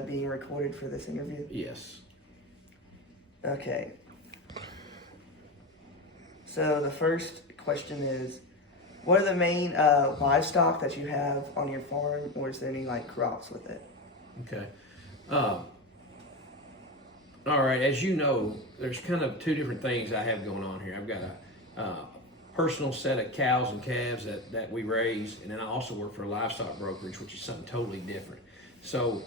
being recorded for this interview? Yes. Okay. So the first question is, what are the main livestock that you have on your farm, or is there any like crops with it? Okay. All right, as you know, there's kind of two different things I have going on here. I've got a personal set of cows and calves that we raise, and then I also work for a livestock brokerage, which is something totally different. So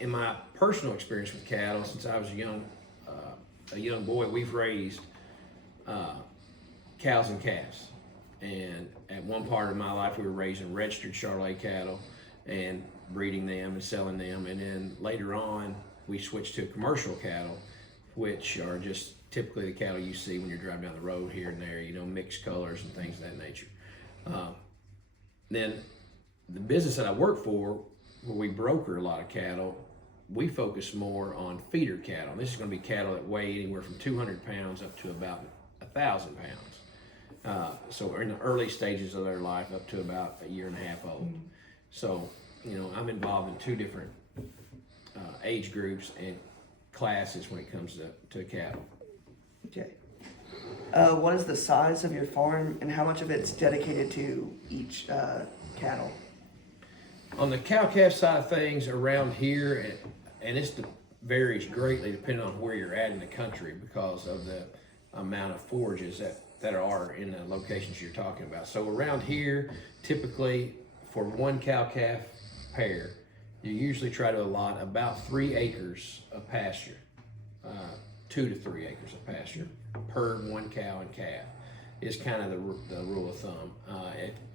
in my personal experience with cattle, since I was a young boy, we've raised cows and calves. And at one part of my life, we were raising registered Charolais cattle and breeding them and selling them. And then later on, we switched to commercial cattle, which are just typically the cattle you see when you're driving down the road here and there, you know, mixed colors and things of that nature. Then the business that I work for, where we broker a lot of cattle, we focus more on feeder cattle. This is going to be cattle that weigh anywhere from 200 pounds up to about 1,000 pounds. So we're in the early stages of their life up to about a year and a half old. So, you know, I'm involved in two different age groups and classes when it comes to cattle. Okay. What is the size of your farm, and how much of it's dedicated to each cattle? On the cow-calf side of things around here, and this varies greatly depending on where you're at in the country because of the amount of forages that are in the locations you're talking about. So around here, typically for one cow-calf pair, you usually try to allot about 3 acres of pasture, 2 to 3 acres of pasture per one cow and calf is kind of the rule of thumb.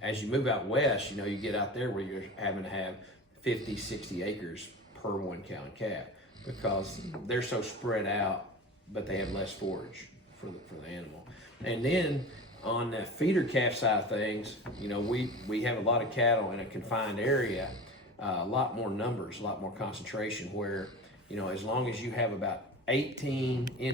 As you move out west, you know, you get out there where you're having to have 50, 60 acres per one cow and calf because they're so spread out, but they have less forage for the animal. And then on the feeder calf side of things, you know, we have a lot of cattle in a confined area, a lot more numbers, a lot more concentration where, you know, as long as you have about 18 inches